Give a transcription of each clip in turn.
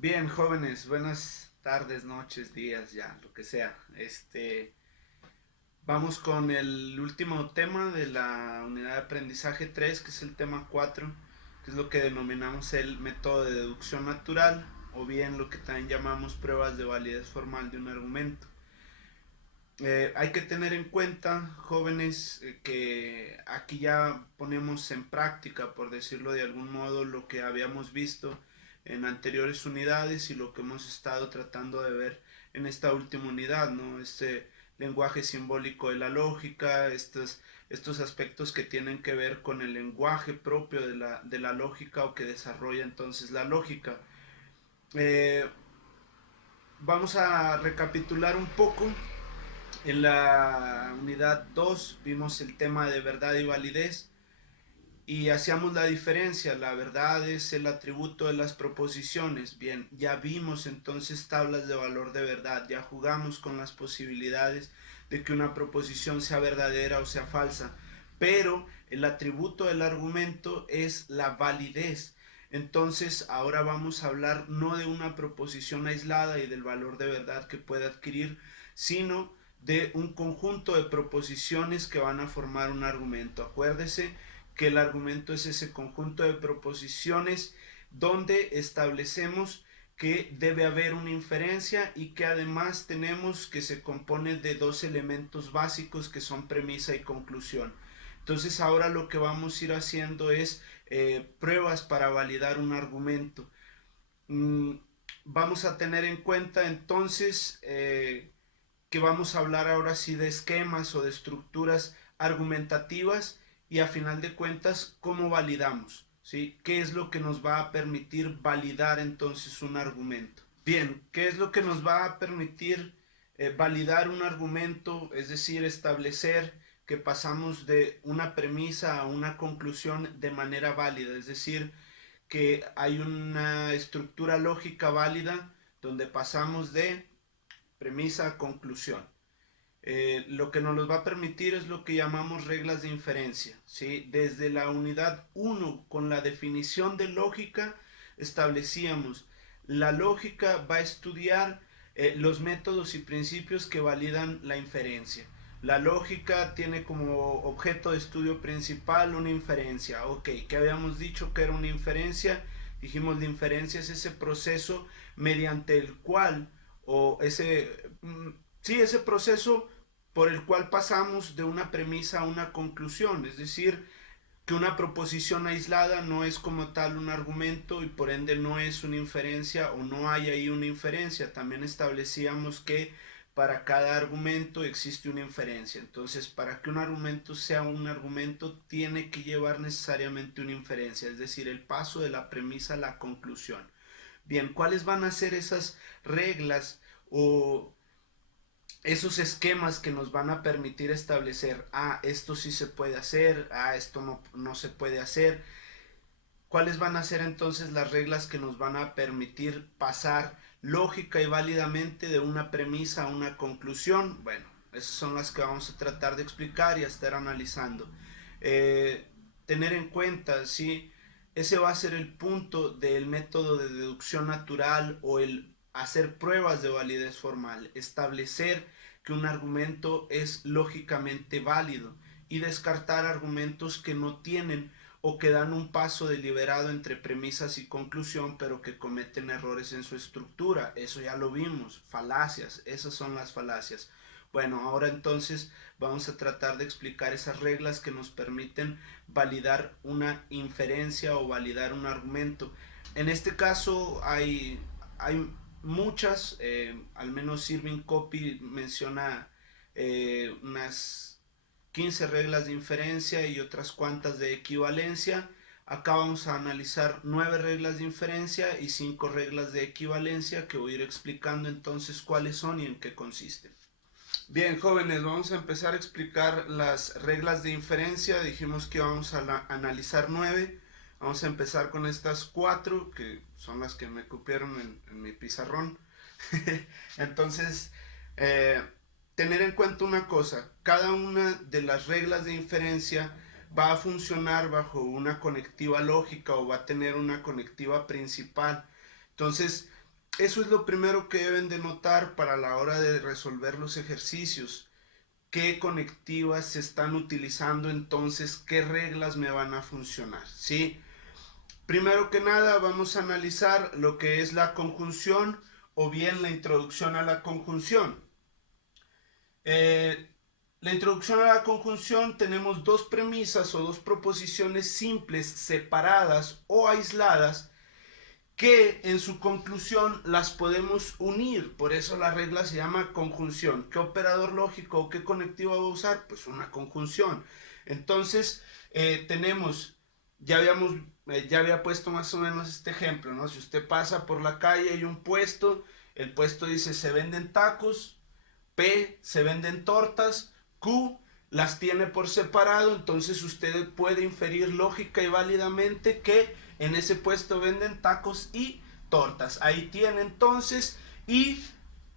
Bien, jóvenes, buenas tardes, noches, días, ya, lo que sea. Vamos con el último tema de la unidad de aprendizaje 3, que es el tema 4, que es lo que denominamos el método de deducción natural, o bien lo que también llamamos pruebas de validez formal de un argumento. Hay que tener en cuenta, jóvenes, que aquí ya ponemos en práctica, por decirlo de algún modo, lo que habíamos visto en anteriores unidades y lo que hemos estado tratando de ver en esta última unidad, ¿no? Este lenguaje simbólico de la lógica, estos aspectos que tienen que ver con el lenguaje propio de la lógica o que desarrolla entonces la lógica. Eh, Vamos a recapitular un poco. En la unidad 2 vimos el tema de verdad y validez y hacíamos la diferencia. La verdad es el atributo de las proposiciones. Bien, ya vimos entonces tablas de valor de verdad, ya jugamos con las posibilidades de que una proposición sea verdadera o sea falsa, pero el atributo del argumento es la validez. Entonces ahora vamos a hablar no de una proposición aislada y del valor de verdad que puede adquirir, sino de un conjunto de proposiciones que van a formar un argumento. Acuérdese que el argumento es ese conjunto de proposiciones donde establecemos que debe haber una inferencia y que además tenemos que se compone de dos elementos básicos que son premisa y conclusión. Entonces ahora lo que vamos a ir haciendo es pruebas para validar un argumento. Mm, Vamos a tener en cuenta entonces que vamos a hablar ahora sí de esquemas o de estructuras argumentativas y a final de cuentas cómo validamos, ¿sí? ¿Qué es lo que nos va a permitir validar entonces un argumento? Bien, ¿qué es lo que nos va a permitir validar un argumento? Es decir, establecer que pasamos de una premisa a una conclusión de manera válida, es decir, que hay una estructura lógica válida donde pasamos de premisa a conclusión. Lo que nos los va a permitir es lo que llamamos reglas de inferencia, ¿sí? Desde la unidad 1 con la definición de lógica establecíamos la lógica va a estudiar los métodos y principios que validan la inferencia. La lógica tiene como objeto de estudio principal una inferencia. Ok, ¿qué habíamos dicho que era una inferencia? Dijimos la inferencia es ese proceso mediante el cual, o ese proceso por el cual pasamos de una premisa a una conclusión, es decir, que una proposición aislada no es como tal un argumento y por ende no es una inferencia o no hay ahí una inferencia. También establecíamos que para cada argumento existe una inferencia. Entonces, para que un argumento sea un argumento, tiene que llevar necesariamente una inferencia, es decir, el paso de la premisa a la conclusión. Bien, ¿cuáles van a ser esas reglas o esos esquemas que nos van a permitir establecer, esto sí se puede hacer, esto no se puede hacer? ¿Cuáles van a ser entonces las reglas que nos van a permitir pasar lógica y válidamente de una premisa a una conclusión? Bueno, esas son las que vamos a tratar de explicar y a estar analizando. Eh, Tener en cuenta, ¿sí? Ese va a ser el punto del método de deducción natural o el hacer pruebas de validez formal, establecer que un argumento es lógicamente válido y descartar argumentos que no tienen o que dan un paso deliberado entre premisas y conclusión, pero que cometen errores en su estructura. Eso ya lo vimos, falacias, esas son las falacias. Bueno, ahora entonces vamos a tratar de explicar esas reglas que nos permiten validar una inferencia o validar un argumento. En este caso hay muchas, al menos Irving Copy menciona unas 15 reglas de inferencia y otras cuantas de equivalencia. Acá vamos a analizar 9 reglas de inferencia y 5 reglas de equivalencia que voy a ir explicando entonces cuáles son y en qué consisten. Bien, jóvenes, vamos a empezar a explicar las reglas de inferencia. Dijimos que vamos a analizar 9. Vamos a empezar con estas 4 que son las que me copiaron en mi pizarrón. Entonces, eh, tener en cuenta una cosa, cada una de las reglas de inferencia va a funcionar bajo una conectiva lógica o va a tener una conectiva principal. Entonces, Eso es lo primero que deben de notar para la hora de resolver los ejercicios. ¿Qué conectivas se están utilizando entonces? ¿Qué reglas me van a funcionar? ¿Sí? Primero que nada vamos a analizar lo que es la conjunción o bien la introducción a la conjunción. La introducción a la conjunción tenemos dos premisas o dos proposiciones simples, separadas o aisladas, que en su conclusión las podemos unir. Por eso la regla se llama conjunción. ¿Qué operador lógico o qué conectivo va a usar? Pues una conjunción. Entonces tenemos, ya había puesto más o menos este ejemplo, ¿no? Si usted pasa por la calle y hay un puesto, el puesto dice se venden tacos, P se venden tortas, Q las tiene por separado, entonces usted puede inferir lógica y válidamente que en ese puesto venden tacos y tortas. Ahí tiene entonces, y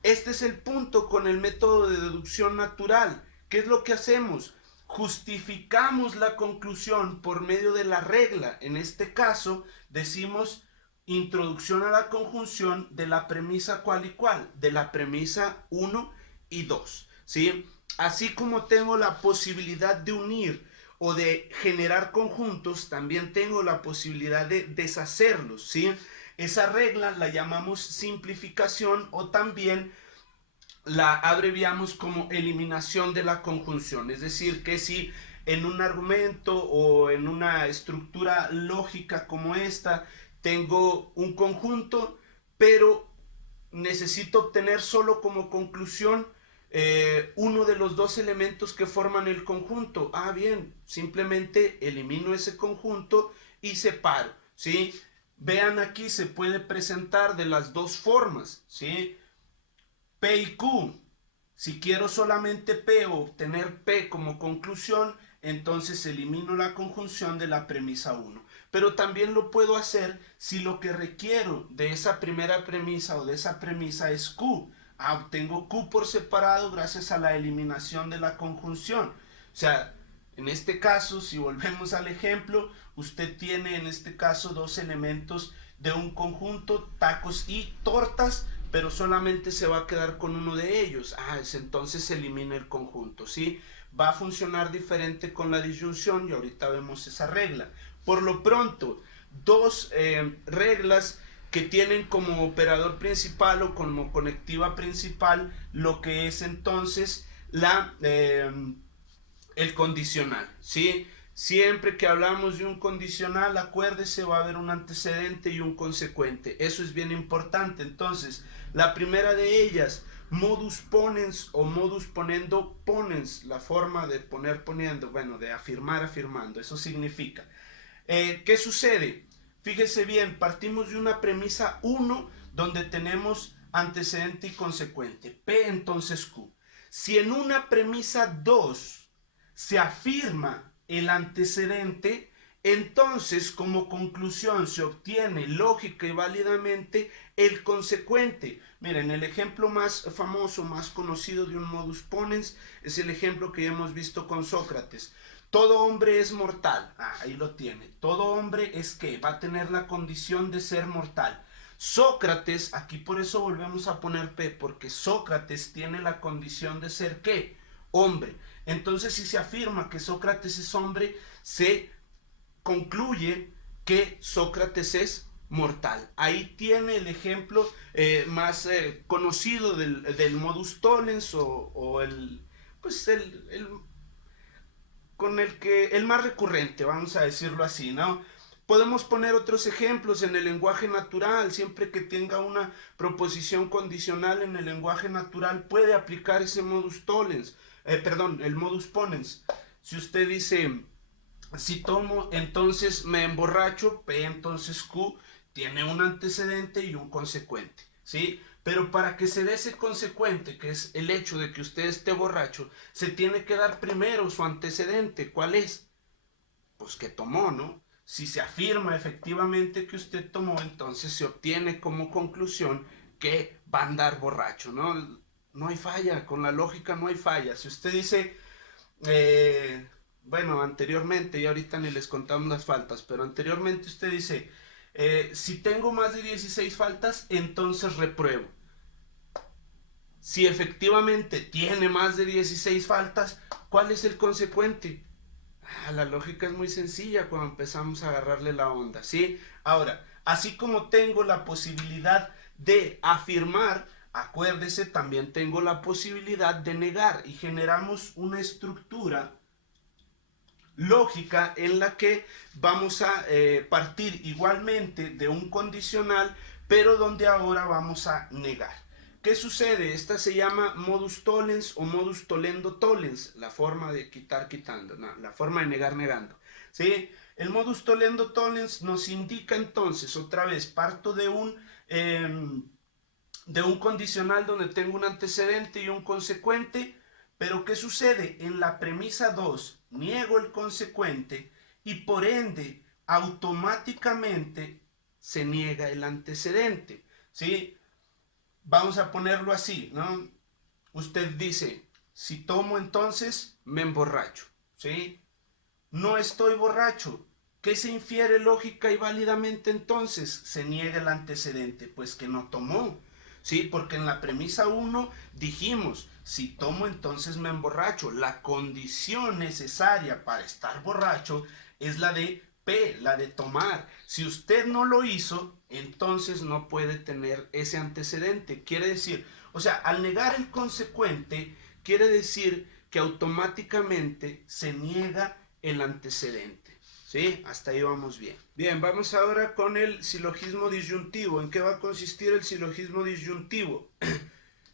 este es el punto con el método de deducción natural. ¿Qué es lo que hacemos? Justificamos la conclusión por medio de la regla. En este caso decimos introducción a la conjunción de la premisa cual y cual, de la premisa 1 y 2, ¿sí? Así como tengo la posibilidad de unir o de generar conjuntos, también tengo la posibilidad de deshacerlos, ¿sí? Esa regla la llamamos simplificación o también la abreviamos como eliminación de la conjunción. Es decir, que si en un argumento o en una estructura lógica como esta tengo un conjunto, pero necesito obtener solo como conclusión uno de los dos elementos que forman el conjunto. Ah, bien, simplemente elimino ese conjunto y separo, ¿sí? Vean aquí, se puede presentar de las dos formas, ¿sí? P y Q. Si quiero solamente P o obtener P como conclusión, entonces elimino la conjunción de la premisa 1. Pero también lo puedo hacer si lo que requiero de esa primera premisa o de esa premisa es Q. Ah, obtengo Q por separado gracias a la eliminación de la conjunción. O sea, en este caso, si volvemos al ejemplo, usted tiene en este caso dos elementos de un conjunto, tacos y tortas, pero solamente se va a quedar con uno de ellos. Ah, entonces se elimina el conjunto, ¿sí? Va a funcionar diferente con la disyunción y ahorita vemos esa regla. Por lo pronto, dos reglas que tienen como operador principal o como conectiva principal lo que es entonces el condicional, ¿sí? Siempre que hablamos de un condicional, acuérdese, va a haber un antecedente y un consecuente. Eso es bien importante. Entonces, la primera de ellas, modus ponens o modus ponendo ponens, la forma de poner poniendo, bueno, de afirmar afirmando. Eso significa. ¿Qué sucede? Fíjese bien, partimos de una premisa 1 donde tenemos antecedente y consecuente. P entonces Q. Si en una premisa 2 se afirma el antecedente, entonces como conclusión se obtiene lógica y válidamente el consecuente. Miren, el ejemplo más famoso, más conocido de un modus ponens es el ejemplo que hemos visto con Sócrates. Todo hombre es mortal. Ah, ahí lo tiene. Todo hombre es que va a tener la condición de ser mortal. Sócrates, aquí por eso volvemos a poner P, porque Sócrates tiene la condición de ser ¿qué? Hombre. Entonces, si se afirma que Sócrates es hombre, se concluye que Sócrates es mortal. Ahí tiene el ejemplo más conocido del modus tollens o pues con el más recurrente, vamos a decirlo así, ¿no? Podemos poner otros ejemplos en el lenguaje natural, siempre que tenga una proposición condicional en el lenguaje natural puede aplicar ese modus tollens, perdón, el modus ponens. Si usted dice, si tomo, entonces me emborracho, P entonces Q tiene un antecedente y un consecuente, ¿sí? Pero para que se dé ese consecuente, que es el hecho de que usted esté borracho, se tiene que dar primero su antecedente. ¿Cuál es? Pues que tomó, ¿no? Si se afirma efectivamente que usted tomó, entonces se obtiene como conclusión que va a andar borracho, ¿no? No hay falla, con la lógica no hay falla. Si usted dice, bueno, anteriormente, y ahorita ni les contamos las faltas, pero anteriormente usted dice, Si tengo más de 16 faltas, entonces repruebo. Si efectivamente tiene más de 16 faltas, ¿cuál es el consecuente? La lógica es muy sencilla cuando empezamos a agarrarle la onda, ¿sí? Ahora, así como tengo la posibilidad de afirmar, acuérdese, también tengo la posibilidad de negar y generamos una estructura lógica en la que vamos a partir igualmente de un condicional, pero donde ahora vamos a negar. ¿Qué sucede? Esta se llama modus tollens o modus tollendo tollens, la forma de quitar quitando, no, la forma de negar negando, ¿sí? El modus tollendo tollens nos indica entonces, otra vez, parto de un condicional donde tengo un antecedente y un consecuente, pero ¿qué sucede? En la premisa 2 niego el consecuente y por ende automáticamente se niega el antecedente, ¿sí? Vamos a ponerlo así, ¿no? Usted dice, si tomo entonces me emborracho, ¿sí? No estoy borracho. ¿Qué se infiere lógica y válidamente entonces? Se niega el antecedente, pues que no tomó, ¿sí? Porque en la premisa 1 dijimos, si tomo entonces me emborracho. La condición necesaria para estar borracho es la de P, la de tomar. Si usted no lo hizo, entonces no puede tener ese antecedente. Quiere decir, o sea, al negar el consecuente, quiere decir que automáticamente se niega el antecedente, ¿sí? Hasta ahí vamos bien. Bien, vamos ahora con el silogismo disyuntivo. ¿En qué va a consistir el silogismo disyuntivo?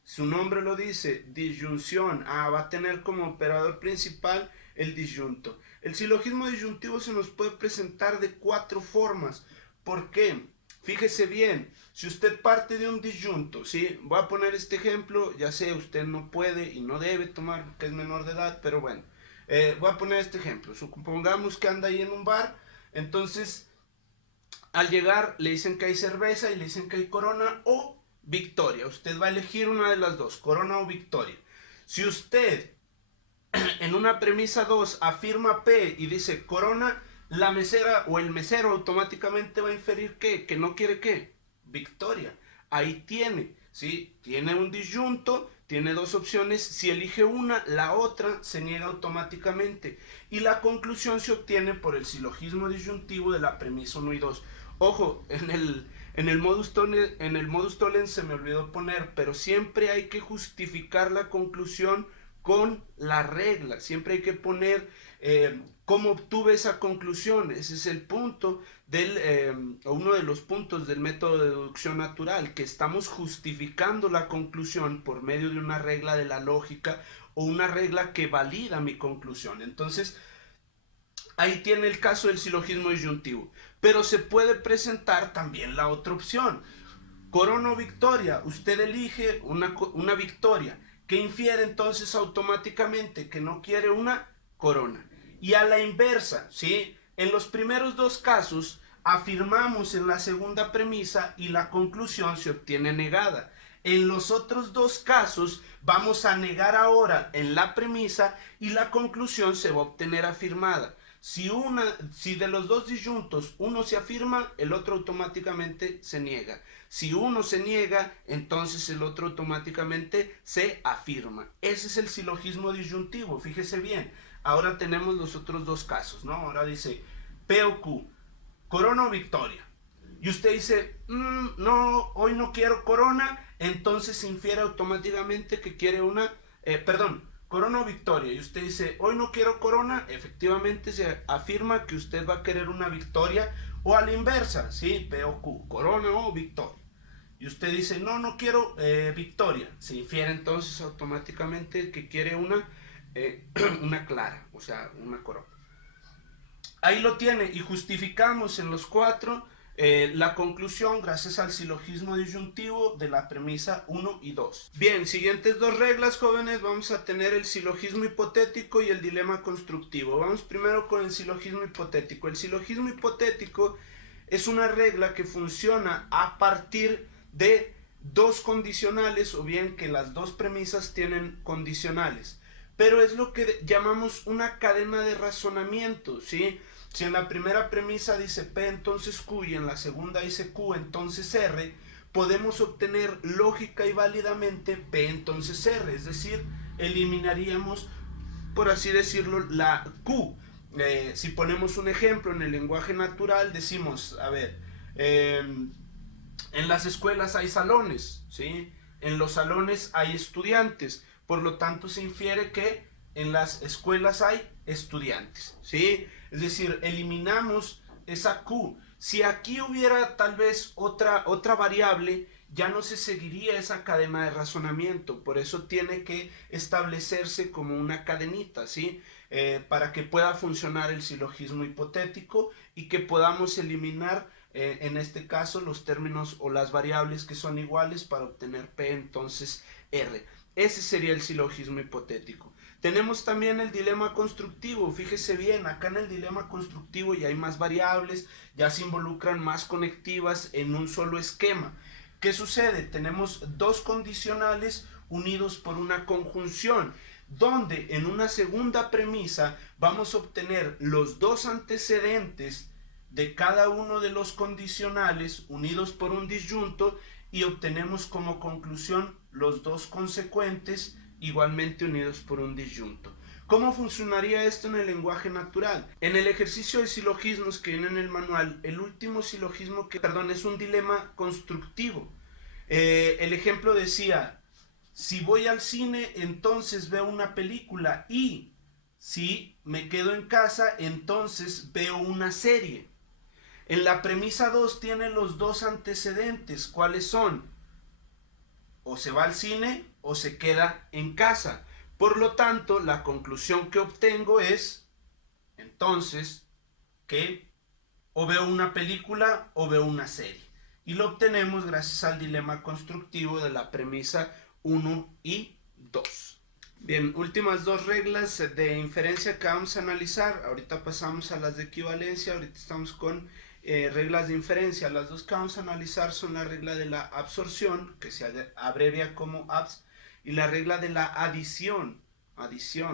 Su nombre lo dice, disyunción. Va a tener como operador principal el disyunto. El silogismo disyuntivo se nos puede presentar de 4 formas. ¿Por qué? Fíjese bien, si usted parte de un disyunto, ¿sí? Voy a poner este ejemplo, ya sé, usted no puede y no debe tomar porque es menor de edad, pero bueno. Voy a poner este ejemplo. Supongamos que anda ahí en un bar, entonces al llegar le dicen que hay cerveza y le dicen que hay Corona o Victoria. Usted va a elegir una de las dos, Corona o Victoria. Si usted en una premisa 2 afirma P y dice Corona, la mesera o el mesero automáticamente va a inferir que no quiere qué, Victoria. Ahí tiene, ¿sí? Tiene un disyunto, tiene 2 opciones, si elige una, la otra se niega automáticamente. Y la conclusión se obtiene por el silogismo disyuntivo de la premisa 1 y 2. Ojo, en el modus tollens se me olvidó poner, pero siempre hay que justificar la conclusión con la regla. Siempre hay que poner cómo obtuve esa conclusión. Ese es el punto uno de los puntos del método de deducción natural, que estamos justificando la conclusión por medio de una regla de la lógica o una regla que valida mi conclusión. Entonces, ahí tiene el caso del silogismo disyuntivo. Pero se puede presentar también la otra opción. Corona o Victoria, usted elige una Victoria, que infiere entonces automáticamente que no quiere una Corona. Y a la inversa, ¿sí? En los primeros 2 casos afirmamos en la segunda premisa y la conclusión se obtiene negada. En los otros 2 casos vamos a negar ahora en la premisa y la conclusión se va a obtener afirmada. Si de los 2 disyuntos uno se afirma, el otro automáticamente se niega. Si uno se niega, entonces el otro automáticamente se afirma. Ese es el silogismo disyuntivo, fíjese bien. Ahora tenemos los otros 2 casos, ¿no? Ahora dice P o Q, Corona o Victoria. Y usted dice, no, hoy no quiero Corona, entonces se infiere automáticamente que quiere Corona o Victoria. Y usted dice, hoy no quiero Corona, efectivamente se afirma que usted va a querer una Victoria, o a la inversa, ¿sí? P o Q, Corona o Victoria. Y usted dice, no quiero Victoria. Se infiere entonces automáticamente que quiere una clara, o sea, una Corona. Ahí lo tiene, y justificamos en los 4 la conclusión gracias al silogismo disyuntivo de la premisa 1 y 2. Bien, siguientes 2 reglas, jóvenes. Vamos a tener el silogismo hipotético y el dilema constructivo. Vamos primero con el silogismo hipotético. El silogismo hipotético es una regla que funciona a partir de 2 condicionales, o bien que las 2 premisas tienen condicionales. pero es lo que llamamos una cadena de razonamiento, ¿sí? Si en la primera premisa dice P, entonces Q, y en la segunda dice Q, entonces R, podemos obtener lógica y válidamente P, entonces R, es decir, eliminaríamos, por así decirlo, la Q. Si ponemos un ejemplo en el lenguaje natural, decimos, a ver, en las escuelas hay salones, ¿sí? En los salones hay estudiantes, por lo tanto se infiere que en las escuelas hay estudiantes, ¿sí? Es decir, eliminamos esa Q. Si aquí hubiera tal vez otra variable, ya no se seguiría esa cadena de razonamiento, por eso tiene que establecerse como una cadenita, ¿sí? Para que pueda funcionar el silogismo hipotético y que podamos eliminar en este caso los términos o las variables que son iguales para obtener P entonces R. Ese sería el silogismo hipotético. Tenemos también el dilema constructivo. Fíjese bien, acá en el dilema constructivo ya hay más variables, ya se involucran más conectivas en un solo esquema. ¿Qué sucede? Tenemos dos condicionales unidos por una conjunción, donde en una segunda premisa vamos a obtener los dos antecedentes de cada uno de los condicionales unidos por un disyunto y obtenemos como conclusión los dos consecuentes igualmente unidos por un disyunto. ¿Cómo funcionaría esto en el lenguaje natural? En el ejercicio de silogismos que viene en el manual, el último silogismo es un dilema constructivo. El ejemplo decía, si voy al cine, entonces veo una película, y si me quedo en casa, entonces veo una serie. En la premisa 2 tiene los dos antecedentes. ¿Cuáles son? O se va al cine o se queda en casa. Por lo tanto, la conclusión que obtengo es, entonces, que o veo una película o veo una serie. Y lo obtenemos gracias al dilema constructivo de la premisa 1 y 2. Bien, últimas dos reglas de inferencia que vamos a analizar. Ahorita pasamos a las de equivalencia, ahorita estamos con reglas de inferencia. Las dos que vamos a analizar son la regla de la absorción, que se abrevia como ABS, y la regla de la adición,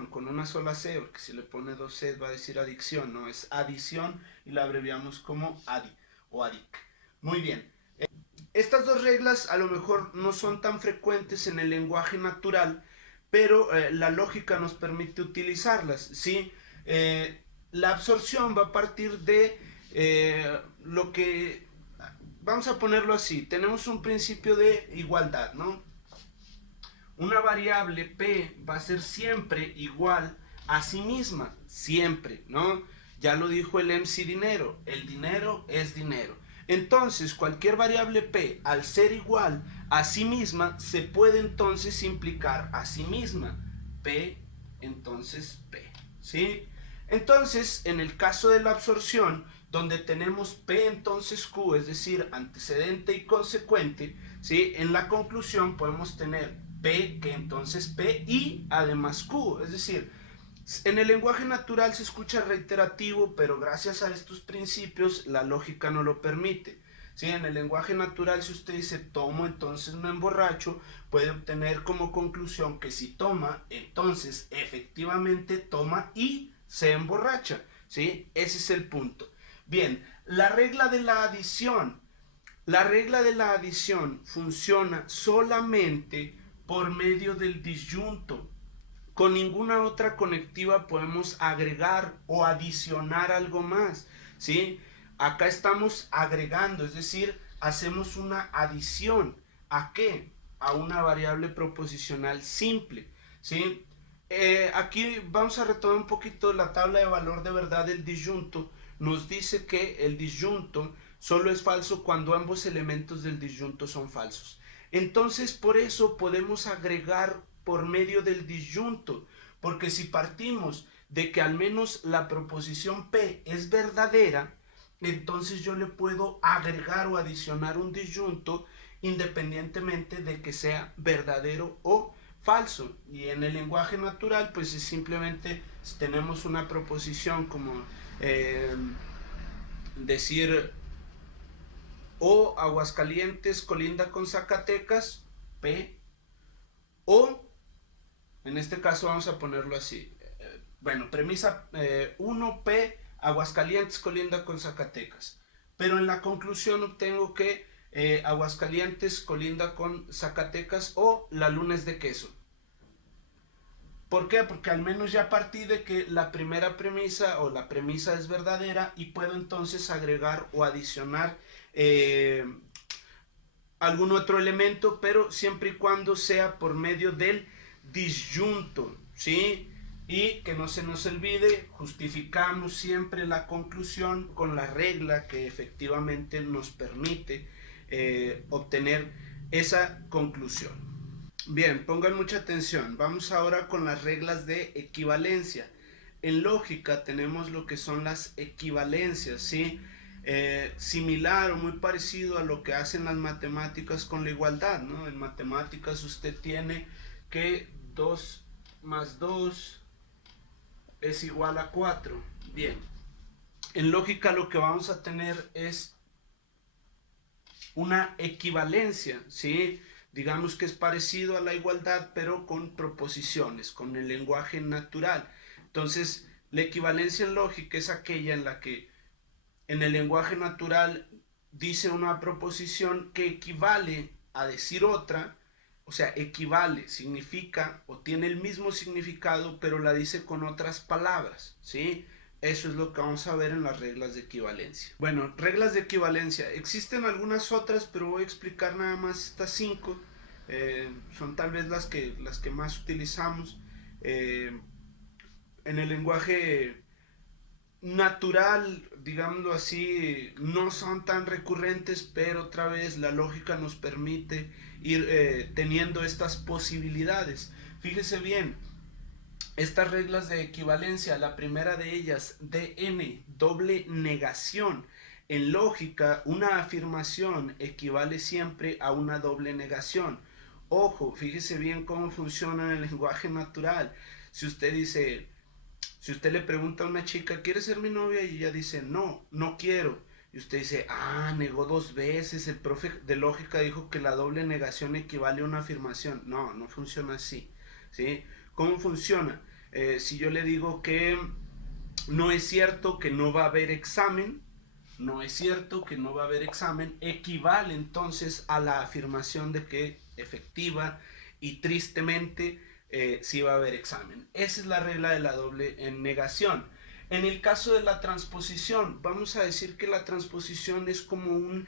con una sola C, porque si le pone dos C va a decir adicción, no, es adición y la abreviamos como ADI o ADIC. Muy bien. Estas dos reglas a lo mejor no son tan frecuentes en el lenguaje natural, pero la lógica nos permite utilizarlas, ¿sí? La absorción va a partir de lo que, vamos a ponerlo así, tenemos un principio de igualdad, ¿no? Una variable P va a ser siempre igual a sí misma, siempre, ¿no? Ya lo dijo el MC Dinero, el dinero es dinero. Entonces, cualquier variable P, al ser igual a sí misma, se puede entonces implicar a sí misma. P, entonces P, ¿sí? Entonces, en el caso de la absorción, donde tenemos P entonces Q, es decir, antecedente y consecuente, ¿sí? En la conclusión podemos tener P, que entonces P, y además Q, es decir, en el lenguaje natural se escucha reiterativo, pero gracias a estos principios la lógica no lo permite. ¿Sí? En el lenguaje natural, si usted dice tomo, entonces me emborracho, puede obtener como conclusión que si toma, entonces efectivamente toma y se emborracha. ¿Sí? Ese es el punto. Bien, la regla de la adición. La regla de la adición funciona solamente por medio del disyunto. Con ninguna otra conectiva podemos agregar o adicionar algo más, ¿sí? Acá estamos agregando, es decir, hacemos una adición. ¿A qué? A una variable proposicional simple, ¿sí? Aquí vamos a retomar un poquito la tabla de valor de verdad del disyunto. Nos dice que el disyunto solo es falso cuando ambos elementos del disyunto son falsos. Entonces, por eso podemos agregar por medio del disyunto, porque si partimos de que al menos la proposición P es verdadera, entonces yo le puedo agregar o adicionar un disyunto independientemente de que sea verdadero o falso. Y en el lenguaje natural, pues es simplemente tenemos una proposición como decir o Aguascalientes colinda con Zacatecas, P, o En este caso vamos a ponerlo así. Bueno, premisa 1P, Aguascalientes colinda con Zacatecas. Pero en la conclusión obtengo que Aguascalientes colinda con Zacatecas o la Luna es de queso. ¿Por qué? Porque al menos ya partí de que la primera premisa o la premisa es verdadera y puedo entonces agregar o adicionar algún otro elemento, pero siempre y cuando sea por medio del disyunto, ¿sí? Y que no se nos olvide, justificamos siempre la conclusión con la regla que efectivamente nos permite obtener esa conclusión. Bien, pongan mucha atención. Vamos ahora con las reglas de equivalencia. En lógica tenemos lo que son las equivalencias, ¿sí? Similar o muy parecido a lo que hacen las matemáticas con la igualdad, ¿no? En matemáticas usted tiene que 2 más 2 es igual a 4. Bien, en lógica lo que vamos a tener es una equivalencia, ¿sí? Digamos que es parecido a la igualdad, pero con proposiciones, con el lenguaje natural. Entonces, la equivalencia en lógica es aquella en la que en el lenguaje natural dice una proposición que equivale a decir otra, o sea, equivale, significa o tiene el mismo significado, pero la dice con otras palabras, ¿sí? Eso es lo que vamos a ver en las reglas de equivalencia. Bueno, reglas de equivalencia. Existen algunas otras, pero voy a explicar nada más estas 5. Son tal vez las que más utilizamos. En el lenguaje natural, digámoslo así, no son tan recurrentes, pero otra vez la lógica nos permite ir teniendo estas posibilidades. Fíjese bien, estas reglas de equivalencia, la primera de ellas, DN, doble negación. En lógica, una afirmación equivale siempre a una doble negación. Ojo, fíjese bien cómo funciona en el lenguaje natural. Si usted dice, si usted le pregunta a una chica, ¿quieres ser mi novia? Y ella dice, no, no quiero. Y usted dice, negó 2 veces. El profe de lógica dijo que la doble negación equivale a una afirmación. No, no funciona así. ¿Sí? ¿Cómo funciona? Si yo le digo que no es cierto que no va a haber examen, no es cierto que no va a haber examen, equivale entonces a la afirmación de que efectiva y tristemente sí va a haber examen. Esa es la regla de la doble negación. En el caso de la transposición, vamos a decir que la transposición es como un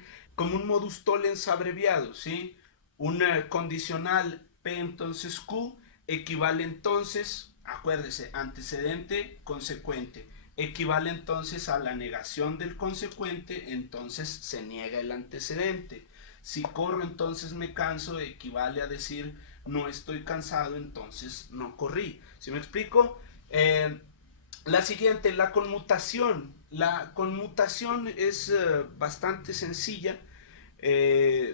modus tollens abreviado, ¿sí? Un condicional P entonces Q equivale entonces, acuérdese, antecedente, consecuente. Equivale entonces a la negación del consecuente, entonces se niega el antecedente. Si corro, entonces me canso, equivale a decir no estoy cansado, entonces no corrí. ¿Sí me explico? La siguiente, la conmutación. La conmutación es bastante sencilla.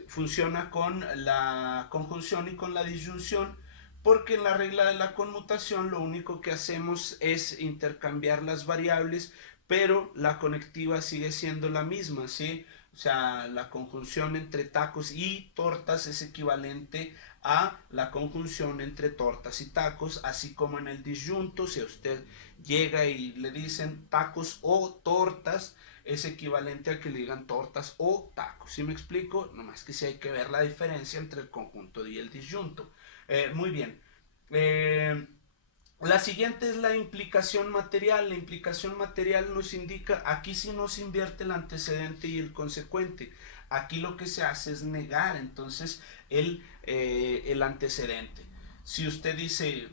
Funciona con la conjunción y con la disyunción, porque en la regla de la conmutación lo único que hacemos es intercambiar las variables, pero la conectiva sigue siendo la misma, ¿sí? O sea, la conjunción entre tacos y tortas es equivalente a la conjunción entre tortas y tacos, así como en el disyunto, si a usted llega y le dicen tacos o tortas, es equivalente a que le digan tortas o tacos. ¿Sí me explico? Nomás que sí hay que ver la diferencia entre el conjunto y el disyunto. Muy bien. La siguiente es la implicación material. La implicación material nos indica, aquí sí nos invierte el antecedente y el consecuente. Aquí lo que se hace es negar entonces el antecedente. Si usted dice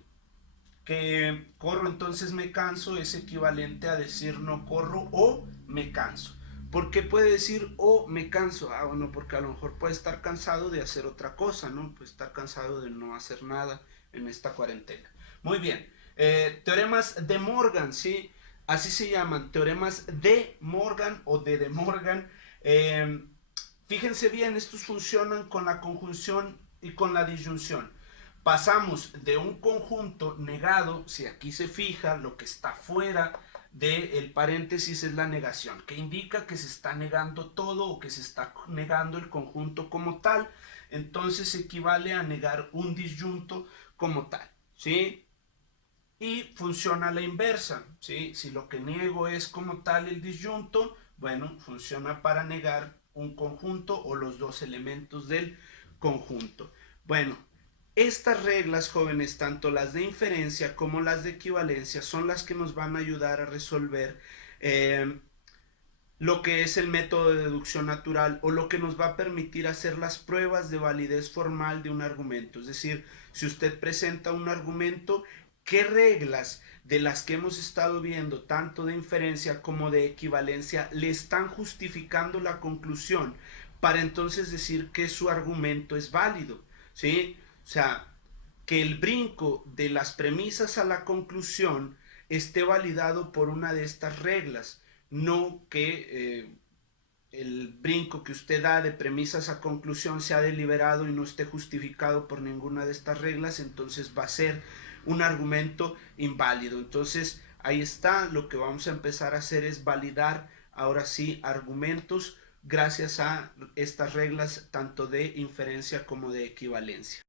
que corro, entonces me canso, es equivalente a decir no corro o me canso. ¿Por qué puede decir o me canso? Bueno, porque a lo mejor puede estar cansado de hacer otra cosa, ¿no? Puede estar cansado de no hacer nada en esta cuarentena. Muy bien. Teoremas de Morgan, ¿sí? Así se llaman, teoremas de Morgan o de Morgan. Fíjense bien, estos funcionan con la conjunción y con la disyunción. Pasamos de un conjunto negado, si aquí se fija, lo que está fuera del paréntesis es la negación, que indica que se está negando todo o que se está negando el conjunto como tal, entonces equivale a negar un disyunto como tal, ¿sí? Y funciona a la inversa, ¿sí? Si lo que niego es como tal el disyunto, bueno, funciona para negar un conjunto o los dos elementos del conjunto. Bueno, estas reglas, jóvenes, tanto las de inferencia como las de equivalencia, son las que nos van a ayudar a resolver lo que es el método de deducción natural o lo que nos va a permitir hacer las pruebas de validez formal de un argumento. Es decir, si usted presenta un argumento, ¿qué reglas de las que hemos estado viendo, tanto de inferencia como de equivalencia, le están justificando la conclusión para entonces decir que su argumento es válido? ¿Sí? O sea, que el brinco de las premisas a la conclusión esté validado por una de estas reglas, no que el brinco que usted da de premisas a conclusión sea deliberado y no esté justificado por ninguna de estas reglas, entonces va a ser un argumento inválido. Entonces ahí está, lo que vamos a empezar a hacer es validar ahora sí argumentos gracias a estas reglas tanto de inferencia como de equivalencia.